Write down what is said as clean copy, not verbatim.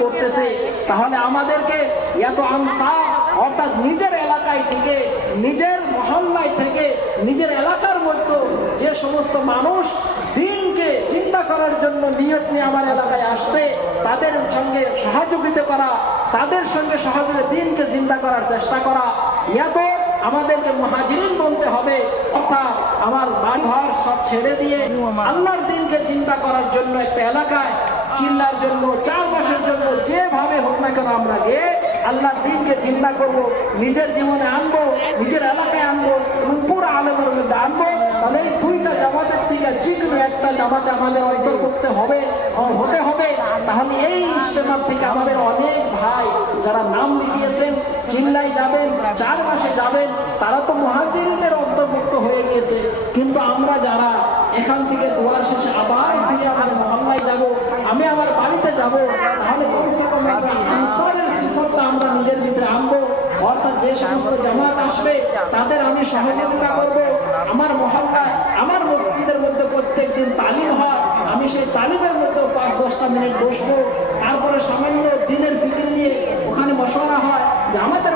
করতেছে, তাহলে আমাদেরকে এত আনসার অর্থাৎ নিজের এলাকায় থেকে, নিজের মহল্লায় থেকে, নিজের এলাকার মধ্যে যে সমস্ত মানুষ দিনকে চিন্তা করার জন্য নিয়ত নিয়ে আমার এলাকায় আসছে, তাদের সঙ্গে সহযোগিতা করা, তাদের সঙ্গে সহযোগে দিনকে চিন্তা করার চেষ্টা করা, এত আমাদেরকে মুহাজিরিন বলতে হবে। অর্থাৎ আমার বাড়ি ঘর সব ছেড়ে দিয়ে আল্লাহর দিনকে চিন্তা করার জন্য একটা এলাকায় চিল্লার জন্য, 4 মাসের জন্য যেভাবে হোক না কেন আমরা গিয়ে আল্লাহর দিনকে চিন্তা করব, নিজের জীবনে আনবো, নিজের এলাকায় আনবো এবং পুরো আলেমের মধ্যে আনবো। তাহলে এই 2টা জামাতের থেকে যে কোনো একটা জামাতে আমাদের অন্তর্ভুক্ত হতে হবে। তাহলে এই ইজতেমার থেকে আমাদের অনেক ভাই যারা নাম লিখিয়েছেন, চিল্লাই যাবেন, 4 মাসে যাবেন, তারা তো মুহাজিরিনের অন্তর্ভুক্ত হয়ে গিয়েছে। কিন্তু আমরা যারা এখান থেকে দোয়ার শেষে আবার ফিরে আমার মহল্লায় যাব, আমি আমার বাড়িতে যাব, তাহলে কমসে কম একটা আনসারের সিফতটা আমরা নিজের ভিতরে আনবো। অর্থাৎ যে সমস্ত জামাত আসবে তাদের আমি সহযোগিতা করব। আমার মহল্লায়, আমার মসজিদের মধ্যে প্রত্যেকদিন তালিম হয়, আমি সেই তালিমের মধ্যে 5-10টা মিনিট বসবো। তারপরে সামান্য দিনের ফিকির নিয়ে ওখানে মশওয়ারা হয় যে আমাদের